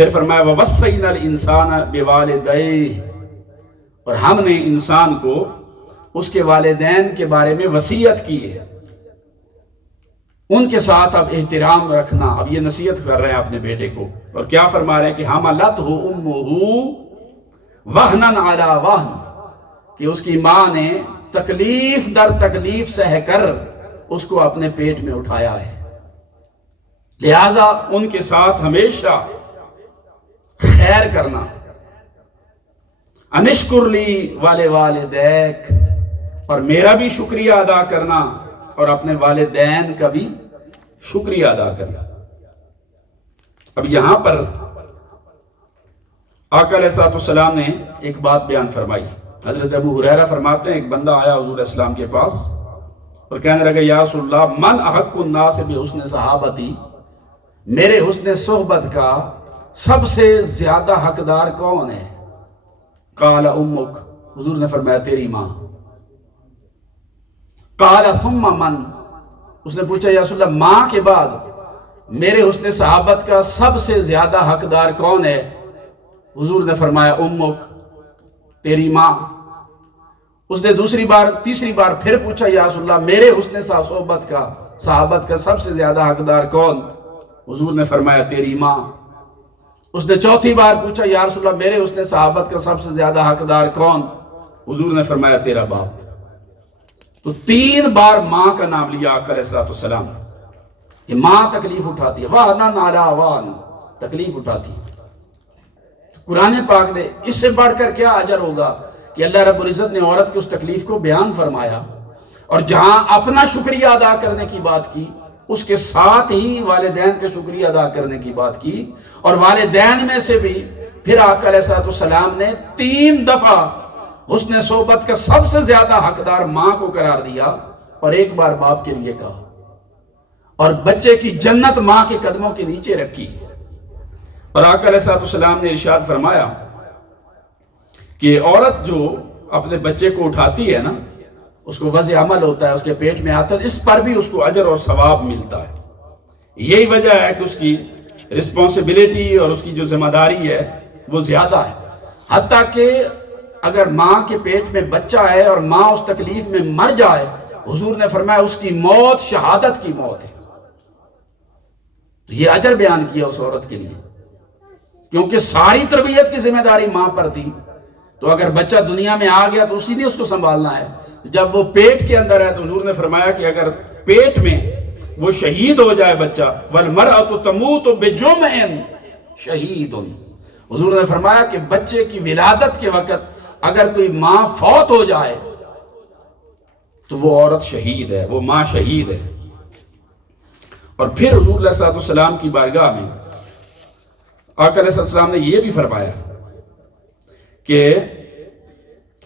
پھر فرمایا وَوَصَّيْنَا الْإِنسَانَ بِوَالِدَيْهِ، اور ہم نے انسان کو اس کے والدین کے بارے میں وصیت کی ہے، ان کے ساتھ اب احترام رکھنا۔ اب یہ نصیحت کر رہے ہیں اپنے بیٹے کو، اور کیا فرما رہے ہیں کہ حَمَلَتْهُ أُمُّهُ وَهْنًا عَلَى وَهْنٍ، کہ اس کی ماں نے تکلیف در تکلیف سہ کر اس کو اپنے پیٹ میں اٹھایا ہے، لہذا ان کے ساتھ ہمیشہ خیر کرنا۔ انشکر لی والدیک، اور میرا بھی شکریہ ادا کرنا اور اپنے والدین کا بھی شکریہ ادا کرنا۔ اب یہاں پر آقا علیہ الصلوۃ والسلام نے ایک بات بیان فرمائی۔ حضرت ابو ہریرہ فرماتے ہیں ایک بندہ آیا حضور علیہ السلام کے پاس اور کہنے لگا یا رسول اللہ من احق الناس بحسن صحابتی، میرے حسن صحبت کا سب سے زیادہ حقدار کون ہے؟ قال امک، حضور نے فرمایا تیری ماں۔ قال ثم من، اس نے پوچھا یا رسول اللہ ماں کے بعد میرے حسن صحابت کا سب سے زیادہ حقدار کون ہے؟ حضور نے فرمایا امک، تیری ماں۔ اس نے تیسری بار پھر پوچھا یا رسول اللہ میرے حسن صحابت کا سب سے زیادہ حقدار کون؟ حضور نے فرمایا تیری ماں۔ اس نے چوتھی بار پوچھا یا رسول اللہ میرے حسن صحابت کا سب سے زیادہ حقدار کون؟ حضور نے فرمایا تیرا باپ۔ تو 3 بار ماں کا نام لیا آقا علیہ الصلوۃ والسلام۔ یہ ماں تکلیف اٹھاتی ہے، وَهْنًا عَلَى وَهْنٍ، تکلیف اٹھاتی ہے۔ قرآن پاک نے اس سے بڑھ کر کیا اجر ہوگا کہ اللہ رب العزت نے عورت کی اس تکلیف کو بیان فرمایا، اور جہاں اپنا شکریہ ادا کرنے کی بات کی اس کے ساتھ ہی والدین کا شکریہ ادا کرنے کی بات کی، اور والدین میں سے بھی پھر آقا علیہ الصلوۃ والسلام نے 3 دفعہ حسن صحبت کا سب سے زیادہ حقدار ماں کو قرار دیا، اور 1 بار باپ کے لیے کہا، اور بچے کی جنت ماں کے قدموں کے نیچے رکھی۔ اور آقا علیہ الصلوۃ والسلام نے ارشاد فرمایا کہ عورت جو اپنے بچے کو اٹھاتی ہے نا، اس کو وضع عمل ہوتا ہے، اس کے پیٹ میں آتا ہے، اس پر بھی اس کو اجر اور ثواب ملتا ہے۔ یہی وجہ ہے کہ اس کی رسپانسبلٹی اور اس کی جو ذمہ داری ہے وہ زیادہ ہے، حتیٰ کہ اگر ماں کے پیٹ میں بچہ ہے اور ماں اس تکلیف میں مر جائے، حضور نے فرمایا اس کی موت شہادت کی موت ہے۔ تو یہ اجر بیان کیا اس عورت کے لیے، کیونکہ ساری تربیت کی ذمہ داری ماں پر تھی۔ تو اگر بچہ دنیا میں آ گیا تو اسی نے اس کو سنبھالنا ہے، جب وہ پیٹ کے اندر ہے تو حضور نے فرمایا کہ اگر پیٹ میں وہ شہید ہو جائے بچہ، وَالْمَرْأَةُ تَمُوتُ بِجُمْعٍ شَهِيدٌ، حضور نے فرمایا کہ بچے کی ولادت کے وقت اگر کوئی ماں فوت ہو جائے تو وہ عورت شہید ہے، وہ ماں شہید ہے۔ اور پھر حضور علیہ الصلوۃ والسلام کی بارگاہ میں آقا علیہ السلام نے یہ بھی فرمایا کہ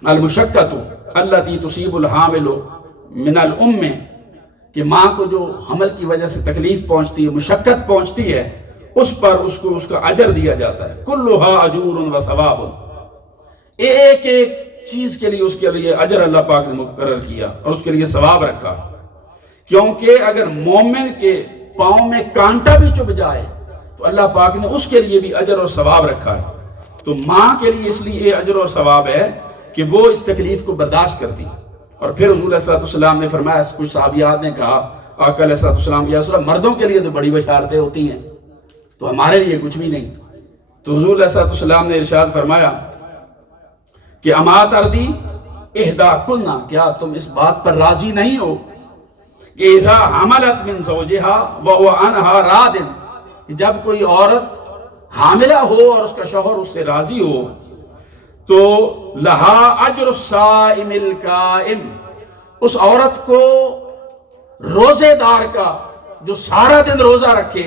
المشقۃ التی تصیب الحامل من الام، کہ ماں کو جو حمل کی وجہ سے تکلیف پہنچتی ہے، مشقت پہنچتی ہے، اس پر اس کو اس کا اجر دیا جاتا ہے۔ کلھا اجور و ثواب، ایک ایک چیز کے لیے اس کے لیے اجر اللہ پاک نے مقرر کیا اور اس کے لیے ثواب رکھا، کیونکہ اگر مومن کے پاؤں میں کانٹا بھی چبھ جائے تو اللہ پاک نے اس کے لیے بھی اجر اور ثواب رکھا ہے۔ تو ماں کے لیے اس لیے یہ اجر اور ثواب ہے کہ وہ اس تکلیف کو برداشت کرتی۔ اور پھر حضور علیہ الصلوۃ والسلام نے فرمایا، کچھ صحابیات نے کہا آقا علیہ الصلوۃ والسلام یا رسول اللہ مردوں کے لیے تو بڑی بشارتیں ہوتی ہیں، تو ہمارے لیے کچھ بھی نہیں۔ تو حضور علیہ الصلوۃ والسلام نے ارشاد فرمایا کہ اما تردی احدا کلنا، کیا تم اس بات پر راضی نہیں ہو کہ اذا حملت من زوجہا وہو عنہا راض، کہ جب کوئی عورت حاملہ ہو اور اس کا شوہر اس سے راضی ہو تو لہا اجر الصائم القائم، اس عورت کو روزے دار کا جو سارا دن روزہ رکھے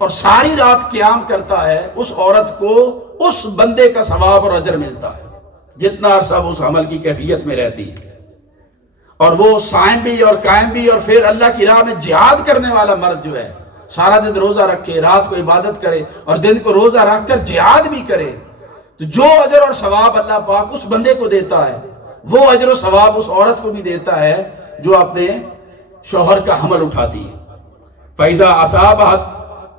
اور ساری رات قیام کرتا ہے، اس عورت کو اس بندے کا ثواب اور اجر ملتا ہے جتنا عرصہ اس عمل کی کیفیت میں رہتی ہے۔ اور وہ صائم بھی اور قائم بھی، اور پھر اللہ کی راہ میں جہاد کرنے والا مرد جو ہے، سارا دن روزہ رکھے، رات کو عبادت کرے اور دن کو روزہ رکھ کر جہاد بھی کرے، تو جو اجر اور ثواب اللہ پاک اس بندے کو دیتا ہے، وہ اجر و ثواب اس عورت کو بھی دیتا ہے جو اپنے شوہر کا حمل اٹھاتی ہے۔ فَإِذَا أَصَابَهَا